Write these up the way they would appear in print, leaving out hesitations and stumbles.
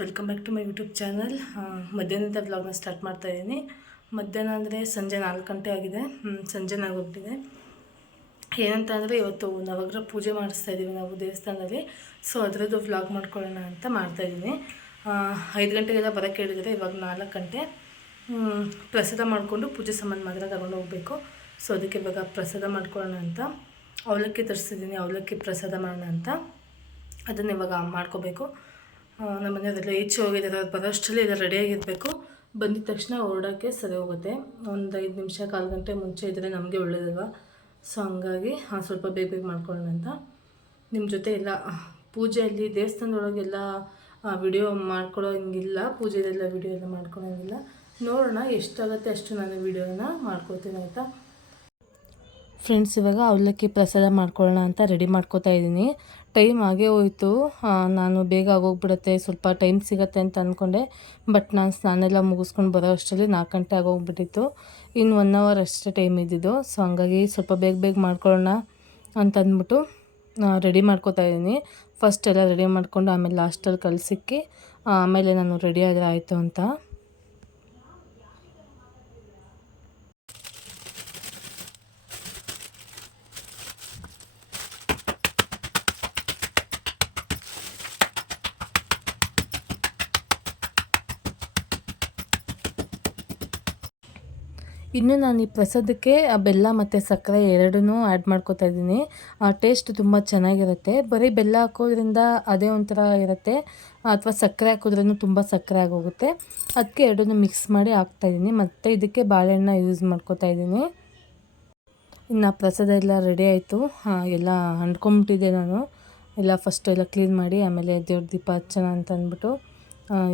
Welcome back to my YouTube channel. ಮಧ್ಯಾಹ್ನದ ವ್ಲಾಗ್ನ start ಮಾಡ್ತಾಯಿದ್ದೀನಿ. ಮಧ್ಯಾಹ್ನ ಅಂದರೆ ಸಂಜೆ 4 ಗಂಟೆ ಆಗಿದೆ. ಸಂಜೆನಾಗೋಗ್ಬಿಟ್ಟಿದೆ. ಏನಂತ ಅಂದರೆ ಇವತ್ತು ನವಗ್ರಹ ಪೂಜೆ ಮಾಡಿಸ್ತಾ ಇದ್ದೀವಿ ನಾವು ದೇವಸ್ಥಾನದಲ್ಲಿ. ಸೊ ಅದರದ್ದು ವ್ಲಾಗ್ ಮಾಡ್ಕೊಳ್ಳೋಣ ಅಂತ ಮಾಡ್ತಾಯಿದ್ದೀನಿ. 5 ಗಂಟೆಗೆಲ್ಲ ಬರೋಕ್ಕೆ ಹೇಳಿದರೆ ಇವಾಗ 4 ಗಂಟೆ. ಪ್ರಸಾದ ಮಾಡಿಕೊಂಡು ಪೂಜೆ ಸಾಮಾನು ಮಾತ್ರ ತಗೊಂಡು ಹೋಗಬೇಕು. ಸೊ ಅದಕ್ಕೆ ಇವಾಗ ಪ್ರಸಾದ ಮಾಡ್ಕೊಳ್ಳೋಣ ಅಂತ ಅವಲಕ್ಕಿ ತರಿಸಿದ್ದೀನಿ. ಅವಲಕ್ಕಿ ಪ್ರಸಾದ ಮಾಡೋಣ ಅಂತ ಅದನ್ನು ಇವಾಗ ಮಾಡ್ಕೋಬೇಕು. ನಮ್ಮ ಮನೆಯವರೆಲ್ಲ ಈಚೆ ಹೋಗಿದ್ದಾರೆ. ಅವ್ರು ಬರೋಷ್ಟರಲ್ಲಿ ಎಲ್ಲ ರೆಡಿಯಾಗಿರಬೇಕು. ಬಂದಿದ ತಕ್ಷಣ ಹೊರಡೋಕ್ಕೆ ಸರಿ ಹೋಗುತ್ತೆ. ಒಂದು 5 ನಿಮಿಷ 1/4 ಗಂಟೆ ಮುಂಚೆ ಇದ್ದರೆ ನಮಗೆ ಒಳ್ಳೆಯದಲ್ವ. ಸೊ ಹಂಗಾಗಿ ಸ್ವಲ್ಪ ಬೇಗ ಮಾಡ್ಕೊಳ್ಳೋಣ ಅಂತ ನಿಮ್ಮ ಜೊತೆ ಎಲ್ಲ ಪೂಜೆಯಲ್ಲಿ ದೇವಸ್ಥಾನದೊಳಗೆಲ್ಲ ವಿಡಿಯೋ ಮಾಡ್ಕೊಳ್ಳೋ ಹಿಂಗಿಲ್ಲ. ಪೂಜೆದೆಲ್ಲ ವಿಡಿಯೋ ಎಲ್ಲ ಮಾಡ್ಕೊಳ್ಳೋಂಗಿಲ್ಲ. ನೋಡೋಣ ಎಷ್ಟಾಗುತ್ತೆ ಅಷ್ಟು ನಾನು ವಿಡಿಯೋನ ಮಾಡ್ಕೊಳ್ತೀನಿ ಆಯಿತಾ ಫ್ರೆಂಡ್ಸ್. ಇವಾಗ ಅವಲಕ್ಕಿ ಪ್ರಸಾದ ಮಾಡ್ಕೊಳ್ಳೋಣ ಅಂತ ರೆಡಿ ಮಾಡ್ಕೋತಾ ಇದ್ದೀನಿ. ಟೈಮ್ ಆಗೇ ಹೋಯಿತು. ನಾನು ಬೇಗ ಆಗೋಗ್ಬಿಡುತ್ತೆ, ಸ್ವಲ್ಪ ಟೈಮ್ ಸಿಗುತ್ತೆ ಅಂತ ಅಂದ್ಕೊಂಡೆ. ಬಟ್ ನಾನು ಸ್ನಾನ ಎಲ್ಲ ಮುಗಿಸ್ಕೊಂಡು ಬರೋ ಅಷ್ಟರಲ್ಲಿ 4 ಗಂಟೆ ಆಗೋಗ್ಬಿಟ್ಟಿತ್ತು. ಇನ್ನು 1 ಅವರ್ ಅಷ್ಟೇ ಟೈಮ್ ಇದ್ದಿದ್ದು. ಸೊ ಹಂಗಾಗಿ ಸ್ವಲ್ಪ ಬೇಗ ಮಾಡ್ಕೊಳ್ಳೋಣ ಅಂತ ಅಂದ್ಬಿಟ್ಟು ರೆಡಿ ಮಾಡ್ಕೋತಾ ಇದ್ದೀನಿ. ಫಸ್ಟ್ ಎಲ್ಲ ರೆಡಿ ಮಾಡ್ಕೊಂಡು ಆಮೇಲೆ ಲಾಸ್ಟಲ್ಲಿ ಕಲಸಿಕ್ಕಿ ಆಮೇಲೆ ನಾನು ರೆಡಿ ಆದರೆ ಆಯಿತು ಅಂತ. ಇನ್ನು ನಾನು ಈ ಪ್ರಸಾದಕ್ಕೆ ಬೆಲ್ಲ ಮತ್ತು ಸಕ್ಕರೆ ಎರಡನ್ನೂ ಆ್ಯಡ್ ಮಾಡ್ಕೋತಾ ಇದ್ದೀನಿ. ಟೇಸ್ಟ್ ತುಂಬ ಚೆನ್ನಾಗಿರುತ್ತೆ. ಬರೀ ಬೆಲ್ಲ ಹಾಕೋದ್ರಿಂದ ಅದೇ ಒಂಥರ ಇರುತ್ತೆ, ಅಥವಾ ಸಕ್ಕರೆ ಹಾಕೋದ್ರೂ ತುಂಬ ಸಕ್ಕರೆ ಆಗೋಗುತ್ತೆ. ಅದಕ್ಕೆ ಎರಡನ್ನೂ ಮಿಕ್ಸ್ ಮಾಡಿ ಹಾಕ್ತಾಯಿದ್ದೀನಿ. ಮತ್ತು ಇದಕ್ಕೆ ಬಾಳೆಹಣ್ಣು ಯೂಸ್ ಮಾಡ್ಕೋತಾ ಇದ್ದೀನಿ. ಇನ್ನು ಪ್ರಸಾದ ಎಲ್ಲ ರೆಡಿ ಆಯಿತು. ಎಲ್ಲ ಅಂಟ್ಕೊಂಬಿಟ್ಟಿದ್ದೆ ನಾನು. ಎಲ್ಲ ಫಸ್ಟ್ ಎಲ್ಲ ಕ್ಲೀನ್ ಮಾಡಿ ಆಮೇಲೆ ದೇವ್ರ ದೀಪ ಹಚ್ಚೋಣ ಅಂತ ಅಂದ್ಬಿಟ್ಟು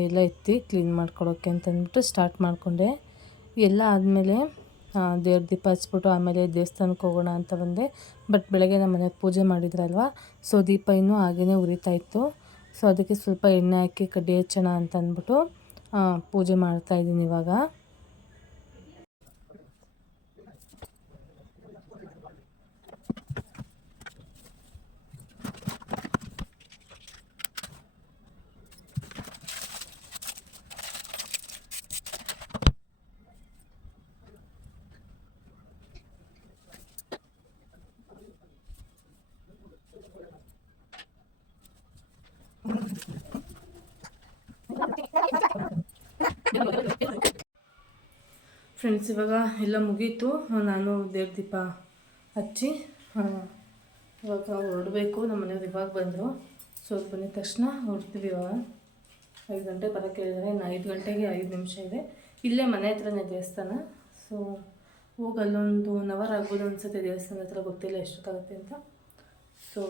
ಎಲ್ಲ ಎತ್ತಿ ಕ್ಲೀನ್ ಮಾಡ್ಕೊಳೋಕ್ಕೆ ಅಂತಂದ್ಬಿಟ್ಟು ಸ್ಟಾರ್ಟ್ ಮಾಡಿಕೊಂಡೆ. ಎಲ್ಲ ಆದಮೇಲೆ ದೇವ್ರ ದೀಪ ಹಚ್ಬಿಟ್ಟು ಆಮೇಲೆ ದೇವಸ್ಥಾನಕ್ಕೆ ಹೋಗೋಣ ಅಂತ ಬಂದೆ. ಬಟ್ ಬೆಳಗ್ಗೆ ನಮ್ಮ ಮನೆಗೆ ಪೂಜೆ ಮಾಡಿದ್ರಲ್ವ, ಸೊ ದೀಪ ಇನ್ನೂ ಹಾಗೇ ಉರಿತಾಯಿತ್ತು. ಸೊ ಅದಕ್ಕೆ ಸ್ವಲ್ಪ ಎಣ್ಣೆ ಹಾಕಿ ಕಡ್ಡಿ ಹಚ್ಚೋಣ ಅಂತ ಅಂದ್ಬಿಟ್ಟು ಪೂಜೆ ಮಾಡ್ತಾಯಿದ್ದೀನಿ ಇವಾಗ. ಫ್ರೆಂಡ್ಸ್ ಇವಾಗ ಎಲ್ಲ ಮುಗೀತು. ನಾನು ದೇವ್ರ ದೀಪ ಹಚ್ಚಿ ಇವಾಗ ಹೊರಡಬೇಕು. ನಮ್ಮ ಮನೆಯವ್ರು ಇವಾಗ ಬಂದರು. ಸೊ ಬಂದಿದ ತಕ್ಷಣ ಹೊರಡ್ತೀವಿ. ಇವಾಗ 5 ಗಂಟೆ ಬರೋಕ್ಕೆ ಹೇಳಿದರೆ ಇನ್ನು 5 ಗಂಟೆಗೆ 5 ನಿಮಿಷ ಇದೆ. ಇಲ್ಲೇ ಮನೆ ಹತ್ರನೇ ದೇವಸ್ಥಾನ. ಸೊ ಹೋಗಿ ಅಲ್ಲೊಂದು 1 ಅವರ್ ಆಗ್ಬೋದು ಅನಿಸುತ್ತೆ. ದೇವಸ್ಥಾನ ಹತ್ರ ಗೊತ್ತಿಲ್ಲ ಎಷ್ಟೊತ್ತಾಗುತ್ತೆ ಅಂತ. ಸೊ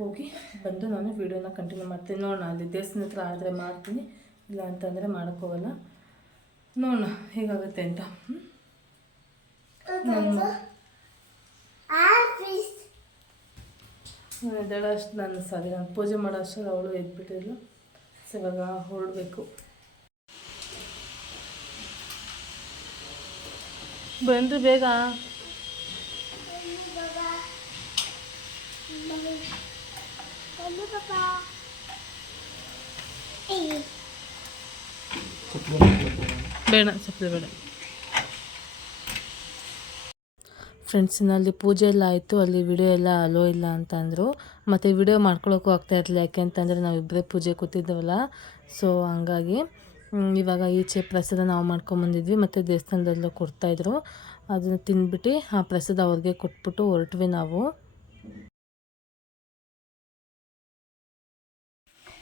ಹೋಗಿ ಬಂದು ನಾನು ವೀಡಿಯೋನ ಕಂಟಿನ್ಯೂ ಮಾಡ್ತೀನಿ. ನೋಡೋಣ, ಅಲ್ಲಿ ದೇವಸ್ಥಾನ ಹತ್ರ ಆದರೆ ಮಾಡ್ತೀನಿ, ಇಲ್ಲ ಅಂತಂದರೆ ಮಾಡೋಕ್ಕೋಗಲ್ಲ. ನೋಡೋಣ ಹೇಗಾಗುತ್ತೆ ಅಂತ. ನಾನು ಅಷ್ಟು ನಾನು ಪೂಜೆ ಮಾಡೋ ಅಷ್ಟರಲ್ಲಿ ಅವಳು ಎದ್ಬಿಟ್ಟಿದ್ಲು. ಸೊ ಇವಾಗ ಹೊರಡಬೇಕು. ಬಂದು ಬೇಗ ಬೇಡ, ಚಪ್ಪಲಿ ಬೇಡ. ಫ್ರೆಂಡ್ಸಿನ ಅಲ್ಲಿ ಪೂಜೆ ಎಲ್ಲ ಆಯಿತು. ಅಲ್ಲಿ ವಿಡಿಯೋ ಎಲ್ಲ ಅಲೋ ಇಲ್ಲ ಅಂತ ಅಂದರು. ಮತ್ತು ವಿಡಿಯೋ ಮಾಡ್ಕೊಳ್ಳೋಕ್ಕೂ ಆಗ್ತಾಯಿರಲಿಲ್ಲ. ಯಾಕೆ ಅಂತಂದರೆ ನಾವಿಬ್ಬರೇ ಪೂಜೆ ಕೂತಿದ್ದೇವಲ್ಲ. ಸೊ ಹಂಗಾಗಿ ಇವಾಗ ಈಚೆ ಪ್ರಸಾದ ನಾವು ಮಾಡ್ಕೊಂಬಂದಿದ್ವಿ. ಮತ್ತು ದೇವಸ್ಥಾನದಲ್ಲೂ ಕೊಡ್ತಾಯಿದ್ರು. ಅದನ್ನು ತಿಂದ್ಬಿಟ್ಟು ಆ ಪ್ರಸಾದ ಅವ್ರಿಗೆ ಕೊಟ್ಬಿಟ್ಟು ಹೊರಟ್ವಿ ನಾವು.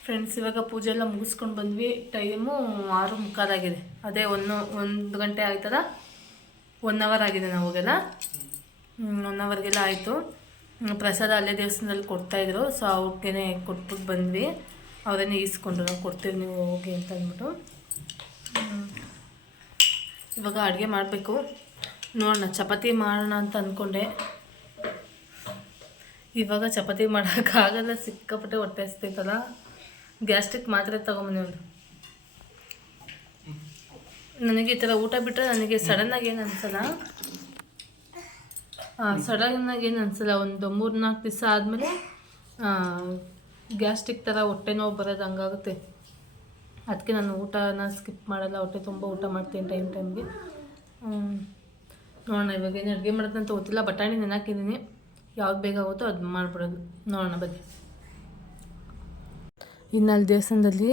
ಫ್ರೆಂಡ್ಸ್ ಇವಾಗ ಪೂಜೆ ಎಲ್ಲ ಮುಗಿಸ್ಕೊಂಡು ಬಂದ್ವಿ. ಟೈಮು 6:45 ಆಗಿದೆ. ಅದೇ 1 ಗಂಟೆ ಆಯ್ತದ. 1 ಅವರ್ ಆಗಿದೆ ನಾವಾಗೆಲ್ಲ. 1 ಅವರ್ಗೆಲ್ಲ ಆಯಿತು. ಪ್ರಸಾದ ಅಲ್ಲೇ ದೇವಸ್ಥಾನದಲ್ಲಿ ಕೊಡ್ತಾಯಿದ್ರು. ಸೊ ಅವ್ರಿಗೇ ಕೊಟ್ಬಿಟ್ಟು ಬಂದ್ವಿ. ಅವರೇನೇ ಈಸ್ಕೊಂಡ್ರು, ನಾವು ಕೊಡ್ತೀವಿ ನೀವು ಹೋಗಿ ಅಂತ ಅಂದ್ಬಿಟ್ಟು. ಇವಾಗ ಅಡುಗೆ ಮಾಡಬೇಕು. ನೋಡೋಣ, ಚಪಾತಿ ಮಾಡೋಣ ಅಂತ ಅಂದ್ಕೊಂಡೆ. ಇವಾಗ ಚಪಾತಿ ಮಾಡೋಕ್ಕಾಗಲ್ಲ, ಸಿಕ್ಕಾಪಟ್ಟೆ ಹೊಟ್ಟೆ ಹಸ್ತೈತಲ್ಲ. ಗ್ಯಾಸ್ಟ್ರಿಕ್ ಮಾತ್ರೆ ತೊಗೊಂಬನ್ನಿ ಒಂದು. ನನಗೆ ಈ ಥರ ಊಟ ಬಿಟ್ಟರೆ ನನಗೆ ಸಡನ್ನಾಗಿ ಏನು ಅನಿಸಲ್ಲ. ಸಡನ್ನಾಗಿ ಅನಿಸಲ್ಲ. ಒಂದು 3-4 ದಿವಸ ಆದಮೇಲೆ ಗ್ಯಾಸ್ಟ್ರಿಕ್ ಥರ ಹೊಟ್ಟೆ ನೋವು ಬರೋದು ಹಂಗಾಗುತ್ತೆ. ಅದಕ್ಕೆ ನಾನು ಊಟನ ಸ್ಕಿಪ್ ಮಾಡಲ್ಲ, ಹೊಟ್ಟೆ ತುಂಬ ಊಟ ಮಾಡ್ತೀನಿ ಟೈಮ್ಗೆ. ನೋಡೋಣ ಇವಾಗ ಏನು ಅಡುಗೆ ಮಾಡೋದಂತ ಗೊತ್ತಿಲ್ಲ. ಬಟಾಣಿ ನೆನಾಕಿದ್ದೀನಿ, ಯಾವ್ದು ಬೇಗ ಆಗುತ್ತೋ ಅದು ಮಾಡಿಬಿಡೋದು. ನೋಡೋಣ ಬನ್ನಿ. ಇನ್ನು ಅಲ್ಲಿ ದೇವಸ್ಥಾನದಲ್ಲಿ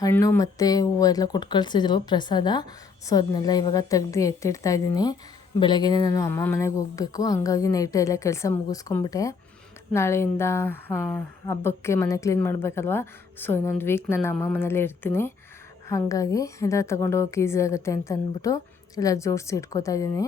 ಹಣ್ಣು ಮತ್ತು ಹೂವು ಎಲ್ಲ ಕೊಟ್ಟು ಕಳಿಸಿದ್ರು ಪ್ರಸಾದ. ಸೊ ಅದನ್ನೆಲ್ಲ ಇವಾಗ ತೆಗೆದು ಎತ್ತಿಡ್ತಾಯಿದ್ದೀನಿ. ಬೆಳಗ್ಗೆನೇ ನಾನು ಅಮ್ಮ ಮನೆಗೆ ಹೋಗಬೇಕು, ಹಂಗಾಗಿ ನೈಟ್ ಎಲ್ಲ ಕೆಲಸ ಮುಗಿಸ್ಕೊಂಬಿಟ್ಟೆ. ನಾಳೆಯಿಂದ ಹಬ್ಬಕ್ಕೆ ಮನೆ ಕ್ಲೀನ್ ಮಾಡಬೇಕಲ್ವ. ಸೊ ಇನ್ನೊಂದು ವೀಕ್ ನಾನು ಅಮ್ಮ ಮನೇಲೇ ಇರ್ತೀನಿ. ಹಾಗಾಗಿ ಎಲ್ಲ ತೊಗೊಂಡೋಗಕ್ಕೆ ಈಸಿ ಆಗುತ್ತೆ ಅಂತ ಅಂದ್ಬಿಟ್ಟು ಎಲ್ಲ ಜೋಡಿಸಿ ಇಟ್ಕೋತಾ ಇದ್ದೀನಿ.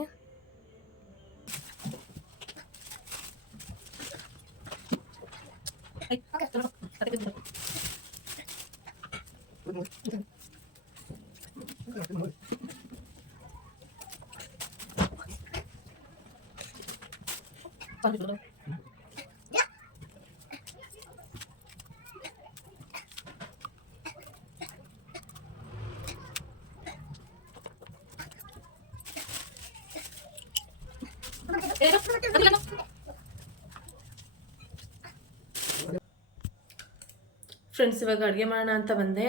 ಫ್ರೆಂಡ್ಸ್, ಇವಾಗ ಅಡುಗೆ ಮಾಡೋಣ ಅಂತ ಬಂದೆ.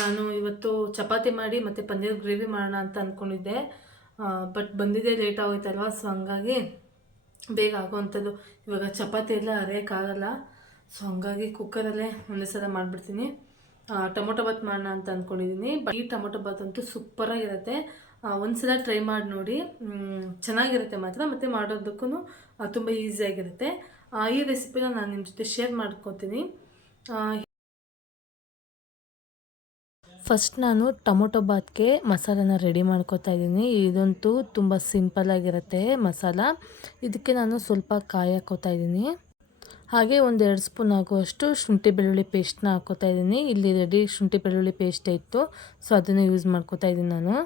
ನಾನು ಇವತ್ತು ಚಪಾತಿ ಮಾಡಿ ಮತ್ತು ಪನ್ನೀರ್ ಗ್ರೇವಿ ಮಾಡೋಣ ಅಂತ ಅಂದ್ಕೊಂಡಿದ್ದೆ. ಬಟ್ ಬಂದಿದ್ದೇ ಲೇಟ್ ಆಗೋಯ್ತಲ್ವ. ಸೊ ಹಂಗಾಗಿ ಬೇಗ ಆಗೋವಂಥದ್ದು. ಇವಾಗ ಚಪಾತಿ ಎಲ್ಲ ಅರಿಯೋಕ್ಕಾಗಲ್ಲ. ಸೊ ಹಂಗಾಗಿ ಕುಕ್ಕರಲ್ಲೇ ಒಂದೇ ಸಲ ಮಾಡಿಬಿಡ್ತೀನಿ. ಟೊಮೊಟೊ ಬಾತ್ ಮಾಡೋಣ ಅಂತ ಅಂದ್ಕೊಂಡಿದ್ದೀನಿ. ಈ ಟೊಮೊಟೊ ಬಾತ್ ಅಂತೂ ಸೂಪರಾಗಿರುತ್ತೆ. ಒಂದು ಸಲ ಟ್ರೈ ಮಾಡಿ ನೋಡಿ, ಚೆನ್ನಾಗಿರುತ್ತೆ ಮಾತ್ರ. ಮತ್ತು ಮಾಡೋದಕ್ಕೂ ತುಂಬ ಈಸಿಯಾಗಿರುತ್ತೆ. ಈ ರೆಸಿಪಿನ ನಾನು ನಿಮ್ಮ ಜೊತೆ ಶೇರ್ ಮಾಡ್ಕೊತೀನಿ. ಫಸ್ಟ್ ನಾನು ಟೊಮೊಟೊ ಬಾತ್ಗೆ ಮಸಾಲಾನ ರೆಡಿ ಮಾಡ್ಕೊತಾ ಇದ್ದೀನಿ. ಇದಂತೂ ತುಂಬ ಸಿಂಪಲ್ಲಾಗಿರುತ್ತೆ ಮಸಾಲ. ಇದಕ್ಕೆ ನಾನು ಸ್ವಲ್ಪ ಕಾಯಿ ಹಾಕ್ಕೋತಾ ಇದ್ದೀನಿ. ಹಾಗೆ 1-2 ಸ್ಪೂನ್ ಆಗುವಷ್ಟು ಶುಂಠಿ ಬೆಳ್ಳುಳ್ಳಿ ಪೇಸ್ಟ್ನ ಹಾಕ್ಕೋತಾ ಇದ್ದೀನಿ. ಇಲ್ಲಿ ರೆಡಿ ಶುಂಠಿ ಬೆಳ್ಳುಳ್ಳಿ ಪೇಸ್ಟ್ ಇತ್ತು, ಸೊ ಅದನ್ನು ಯೂಸ್ ಮಾಡ್ಕೋತಾ ಇದ್ದೀನಿ ನಾನು.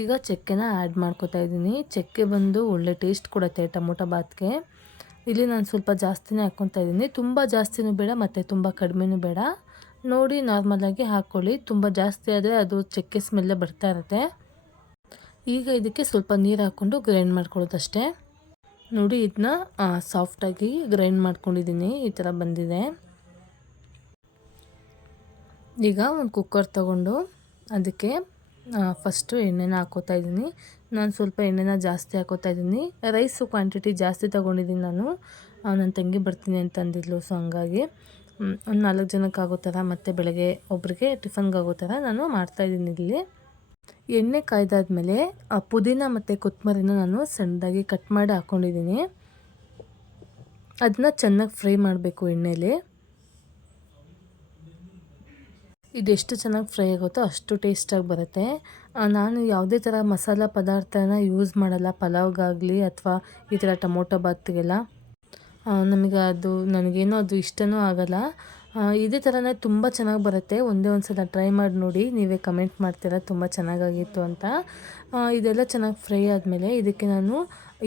ಈಗ ಚಕ್ಕೆನ ಆ್ಯಡ್ ಮಾಡ್ಕೋತಾ ಇದ್ದೀನಿ. ಚಕ್ಕೆ ಬಂದು ಒಳ್ಳೆ ಟೇಸ್ಟ್ ಕೊಡುತ್ತೆ ಟೊಮೊಟೊ ಬಾತ್ಗೆ. ಇಲ್ಲಿ ನಾನು ಸ್ವಲ್ಪ ಜಾಸ್ತಿನೇ ಹಾಕ್ಕೊತಾ ಇದ್ದೀನಿ. ತುಂಬ ಜಾಸ್ತಿನೂ ಬೇಡ ಮತ್ತು ತುಂಬ ಕಡಿಮೆನೂ ಬೇಡ. ನೋಡಿ ನಾರ್ಮಲಾಗಿ ಹಾಕ್ಕೊಳ್ಳಿ. ತುಂಬ ಜಾಸ್ತಿ ಆದರೆ ಅದು ಚಕ್ಕೆ ಸ್ಮೆಲ್ಲೇ ಬರ್ತಾ ಇರುತ್ತೆ. ಈಗ ಇದಕ್ಕೆ ಸ್ವಲ್ಪ ನೀರು ಹಾಕ್ಕೊಂಡು ಗ್ರೈಂಡ್ ಮಾಡ್ಕೊಳ್ಳೋದಷ್ಟೇ. ನೋಡಿ ಇದನ್ನ ಸಾಫ್ಟಾಗಿ ಗ್ರೈಂಡ್ ಮಾಡ್ಕೊಂಡಿದ್ದೀನಿ. ಈ ಥರ ಬಂದಿದೆ. ಈಗ ಒಂದು ಕುಕ್ಕರ್ ತಗೊಂಡು ಅದಕ್ಕೆ ಫಸ್ಟು ಎಣ್ಣೆನ ಹಾಕ್ಕೋತಾ ಇದ್ದೀನಿ. ನಾನು ಸ್ವಲ್ಪ ಎಣ್ಣೆನ ಜಾಸ್ತಿ ಹಾಕ್ಕೋತಾ ಇದ್ದೀನಿ. ರೈಸು ಕ್ವಾಂಟಿಟಿ ಜಾಸ್ತಿ ತೊಗೊಂಡಿದ್ದೀನಿ ನಾನು. ನನ್ನ ತಂಗಿ ಬರ್ತೀನಿ ಅಂತ ಅಂದಿದ್ಲು. ಸೊ ಹಂಗಾಗಿ ಒಂದು 4 ಜನಕ್ಕೆ ಆಗೋ ಥರ ಮತ್ತು ಬೆಳಗ್ಗೆ ಒಬ್ಬರಿಗೆ ಟಿಫನ್ಗೆ ಆಗೋ ಥರ ನಾನು ಮಾಡ್ತಾಯಿದ್ದೀನಿ. ಇಲ್ಲಿ ಎಣ್ಣೆ ಕಾಯ್ದಾದ್ಮೇಲೆ ಪುದೀನ ಮತ್ತು ಕೊತ್ತಂಬರಿನ ನಾನು ಸಣ್ಣದಾಗಿ ಕಟ್ ಮಾಡಿ ಹಾಕ್ಕೊಂಡಿದ್ದೀನಿ. ಅದನ್ನ ಚೆನ್ನಾಗಿ ಫ್ರೈ ಮಾಡಬೇಕು ಎಣ್ಣೆಲಿ. ಇದೆಷ್ಟು ಚೆನ್ನಾಗಿ ಫ್ರೈ ಆಗುತ್ತೋ ಅಷ್ಟು ಟೇಸ್ಟಾಗಿ ಬರುತ್ತೆ. ನಾನು ಯಾವುದೇ ಥರ ಮಸಾಲ ಪದಾರ್ಥನ ಯೂಸ್ ಮಾಡಲ್ಲ ಪಲಾವ್ಗಾಗಲಿ ಅಥವಾ ಈ ಥರ ಟೊಮೊಟೊ ಬಾತ್ಗೆಲ್ಲ. ನನಗೇನೋ ಅದು ಇಷ್ಟನೂ ಆಗಲ್ಲ. ಇದೇ ಥರನೇ ತುಂಬ ಚೆನ್ನಾಗಿ ಬರುತ್ತೆ. ಒಂದೇ ಒಂದು ಸಲ ಟ್ರೈ ಮಾಡಿ ನೋಡಿ, ನೀವೇ ಕಮೆಂಟ್ ಮಾಡ್ತೀರಾ ತುಂಬ ಚೆನ್ನಾಗಾಗಿತ್ತು ಅಂತ. ಇದೆಲ್ಲ ಚೆನ್ನಾಗಿ ಫ್ರೈ ಆದಮೇಲೆ ಇದಕ್ಕೆ ನಾನು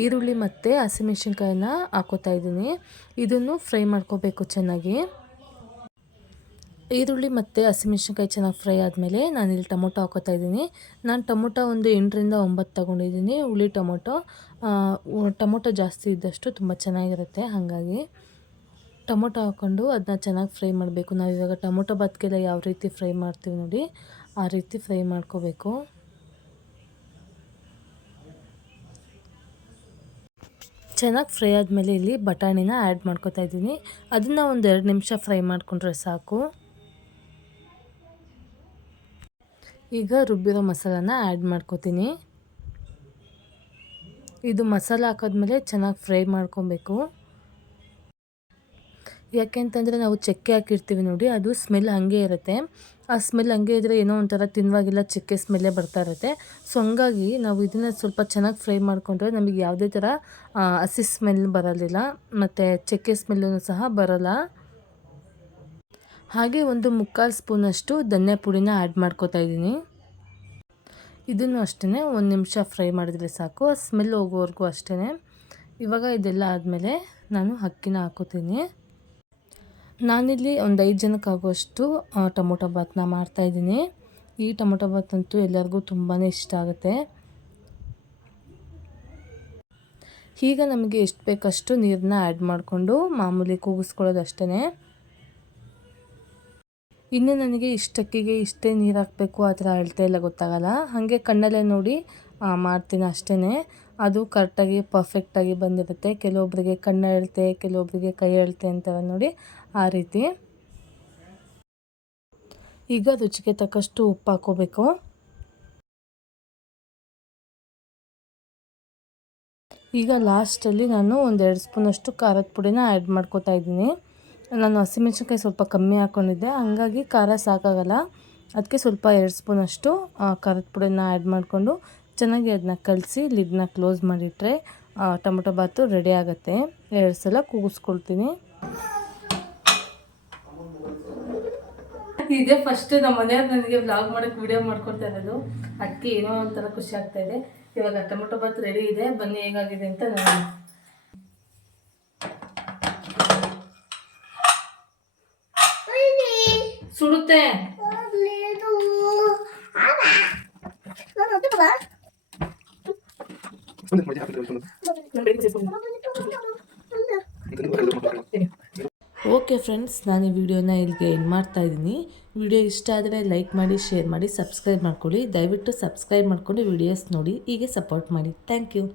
ಈರುಳ್ಳಿ ಮತ್ತು ಹಸಿಮೆಣ್ಸಿನ್ಕಾಯಿನ ಹಾಕ್ಕೋತಾ ಇದ್ದೀನಿ. ಇದನ್ನು ಫ್ರೈ ಮಾಡ್ಕೋಬೇಕು ಚೆನ್ನಾಗಿ. ಈರುಳ್ಳಿ ಮತ್ತು ಹಸಿಮೆಣ್ಸಿನ್ಕಾಯಿ ಚೆನ್ನಾಗಿ ಫ್ರೈ ಆದಮೇಲೆ ನಾನಿಲ್ಲಿ ಟೊಮೊಟೊ ಹಾಕ್ಕೋತಾ ಇದ್ದೀನಿ. ನಾನು ಟೊಮೊಟೊ ಒಂದು 8-9 ತೊಗೊಂಡಿದ್ದೀನಿ. ಹುಳಿ ಟೊಮೊಟೊ ಜಾಸ್ತಿ ಇದ್ದಷ್ಟು ತುಂಬ ಚೆನ್ನಾಗಿರುತ್ತೆ. ಹಾಗಾಗಿ ಟೊಮೊಟೊ ಹಾಕ್ಕೊಂಡು ಅದನ್ನ ಚೆನ್ನಾಗಿ ಫ್ರೈ ಮಾಡಬೇಕು. ನಾವಿವಾಗ ಟೊಮೊಟೊ ಬಾತ್ಗೆಲ್ಲ ಯಾವ ರೀತಿ ಫ್ರೈ ಮಾಡ್ತೀವಿ ನೋಡಿ, ಆ ರೀತಿ ಫ್ರೈ ಮಾಡ್ಕೋಬೇಕು. ಚೆನ್ನಾಗಿ ಫ್ರೈ ಆದಮೇಲೆ ಇಲ್ಲಿ ಬಟಾಣಿನ ಆ್ಯಡ್ ಮಾಡ್ಕೋತಾ ಇದ್ದೀನಿ. ಅದನ್ನು ಒಂದು 2 ನಿಮಿಷ ಫ್ರೈ ಮಾಡಿಕೊಂಡ್ರೆ ಸಾಕು. ಈಗ ರುಬ್ಬಿರೋ ಮಸಾಲಾನ ಆ್ಯಡ್ ಮಾಡ್ಕೋತೀನಿ. ಇದು ಮಸಾಲ ಹಾಕಿದ್ಮೇಲೆ ಚೆನ್ನಾಗಿ ಫ್ರೈ ಮಾಡ್ಕೊಬೇಕು. ಯಾಕೆ ಅಂತಂದರೆ ನಾವು ಚಕ್ಕೆ ಹಾಕಿರ್ತೀವಿ ನೋಡಿ, ಅದು ಸ್ಮೆಲ್ ಹಾಗೆ ಇರುತ್ತೆ. ಆ ಸ್ಮೆಲ್ ಹಾಗೆ ಇದ್ದರೆ ಏನೋ ಒಂಥರ ತಿನ್ನುವಾಗೆಲ್ಲ ಚಕ್ಕೆ ಸ್ಮೆಲ್ಲೇ ಬರ್ತಾ ಇರುತ್ತೆ. ಸೊ ಹಂಗಾಗಿ ನಾವು ಇದನ್ನು ಸ್ವಲ್ಪ ಚೆನ್ನಾಗಿ ಫ್ರೈ ಮಾಡಿಕೊಂಡ್ರೆ ನಮಗೆ ಯಾವುದೇ ಥರ ಹಸಿ ಸ್ಮೆಲ್ ಬರೋದಿಲ್ಲ ಮತ್ತು ಚಕ್ಕೆ ಸ್ಮೆಲ್ಲೂ ಸಹ ಬರೋಲ್ಲ. ಹಾಗೆ 1/4 ಸ್ಪೂನಷ್ಟು ಧನಿಯಾ ಪುಡಿನ ಆ್ಯಡ್ ಮಾಡ್ಕೋತಾ ಇದ್ದೀನಿ. ಇದನ್ನು ಅಷ್ಟೇ 1 ನಿಮಿಷ ಫ್ರೈ ಮಾಡಿದರೆ ಸಾಕು, ಸ್ಮೆಲ್ ಹೋಗೋವರೆಗೂ ಅಷ್ಟೇ. ಇವಾಗ ಇದೆಲ್ಲ ಆದಮೇಲೆ ನಾನು ಅಕ್ಕಿನ ಹಾಕೋತೀನಿ. ನಾನಿಲ್ಲಿ ಒಂದು 5 ಜನಕ್ಕಾಗುವಷ್ಟು ಟೊಮೊಟೊ ಬಾತ್ನ ಮಾಡ್ತಾಯಿದ್ದೀನಿ. ಈ ಟೊಮೊಟೊ ಬಾತ್ ಅಂತೂ ಎಲ್ಲರಿಗೂ ತುಂಬಾ ಇಷ್ಟ ಆಗುತ್ತೆ. ಈಗ ನಮಗೆ ಎಷ್ಟು ಬೇಕಷ್ಟು ನೀರನ್ನ ಆ್ಯಡ್ ಮಾಡಿಕೊಂಡು ಮಾಮೂಲಿ ಕೂಗಿಸ್ಕೊಳ್ಳೋದು ಅಷ್ಟೇ. ಇನ್ನು ನನಗೆ ಇಷ್ಟಕ್ಕಿಗೆ ಇಷ್ಟೇ ನೀರು ಹಾಕಬೇಕು ಆ ಥರ ಅಳತೆ ಎಲ್ಲ ಗೊತ್ತಾಗಲ್ಲ. ಹಾಗೆ ಕಣ್ಣಲ್ಲೇ ನೋಡಿ ಮಾಡ್ತೀನಿ ಅಷ್ಟೇ. ಅದು ಕರೆಕ್ಟಾಗಿ ಪರ್ಫೆಕ್ಟಾಗಿ ಬಂದಿರುತ್ತೆ. ಕೆಲವೊಬ್ಬರಿಗೆ ಕಣ್ಣು ಅಳತೆ, ಕೆಲವೊಬ್ಬರಿಗೆ ಕೈ ಅಳತೆ ಅಂತಾರೆ ನೋಡಿ, ಆ ರೀತಿ. ಈಗ ರುಚಿಗೆ ತಕ್ಕಷ್ಟು ಉಪ್ಪು ಹಾಕೋಬೇಕು. ಈಗ ಲಾಸ್ಟಲ್ಲಿ ನಾನು 1-2 ಸ್ಪೂನಷ್ಟು ಖಾರದ ಪುಡಿನ ಆ್ಯಡ್ ಮಾಡ್ಕೋತಾ ಇದ್ದೀನಿ. ನಾನು ಹಸಿಮೆಣ್ಸಿನ್ಕಾಯಿ ಸ್ವಲ್ಪ ಕಮ್ಮಿ ಹಾಕ್ಕೊಂಡಿದ್ದೆ, ಹಾಗಾಗಿ ಖಾರ ಸಾಕಾಗಲ್ಲ. ಅದಕ್ಕೆ ಸ್ವಲ್ಪ 2 ಸ್ಪೂನಷ್ಟು ಖಾರದ ಪುಡಿನ ಆ್ಯಡ್ ಮಾಡಿಕೊಂಡು ಚೆನ್ನಾಗಿ ಅದನ್ನ ಕಲಸಿ ಲಿಡ್ನ ಕ್ಲೋಸ್ ಮಾಡಿಟ್ರೆ ಟೊಮೊಟೊ ಬಾತು ರೆಡಿ ಆಗುತ್ತೆ. 2 ಸಲ ಕೂಗಿಸ್ಕೊಳ್ತೀನಿ. ಇದೇ ಫಸ್ಟ್ ನಮ್ಮ ಮನೆಯವ್ರು ನನಗೆ ವ್ಲಾಗ್ ಮಾಡೋಕ್ಕೆ ವಿಡಿಯೋ ಮಾಡ್ಕೊಡ್ತಾ ಇರೋದು. ಅದಕ್ಕೆ ಏನೋ ಒಂಥರ ಖುಷಿ ಆಗ್ತಾ ಇದೆ. ಇವಾಗ ಟೊಮೊಟೊ ಬಾತ್ ರೆಡಿ ಇದೆ, ಬನ್ನಿ ಹೇಗಾಗಿದೆ ಅಂತ ನೋಡಿ. ಸುಡುತ್ತೆ. ಓಕೆ ಫ್ರೆಂಡ್ಸ್, ನಾನು ಈ ವಿಡಿಯೋನ ಇಲ್ಲಿಗೆ ಎಂಡ್ ಮಾಡ್ತಾ ಇದ್ದೀನಿ. ವಿಡಿಯೋ ಇಷ್ಟ ಆದರೆ ಲೈಕ್ ಮಾಡಿ, ಶೇರ್ ಮಾಡಿ, ಸಬ್ಸ್ಕ್ರೈಬ್ ಮಾಡ್ಕೊಳ್ಳಿ. ದಯವಿಟ್ಟು ಸಬ್ಸ್ಕ್ರೈಬ್ ಮಾಡ್ಕೊಂಡು ವಿಡಿಯೋಸ್ ನೋಡಿ, ಹೀಗೆ ಸಪೋರ್ಟ್ ಮಾಡಿ. Thank you.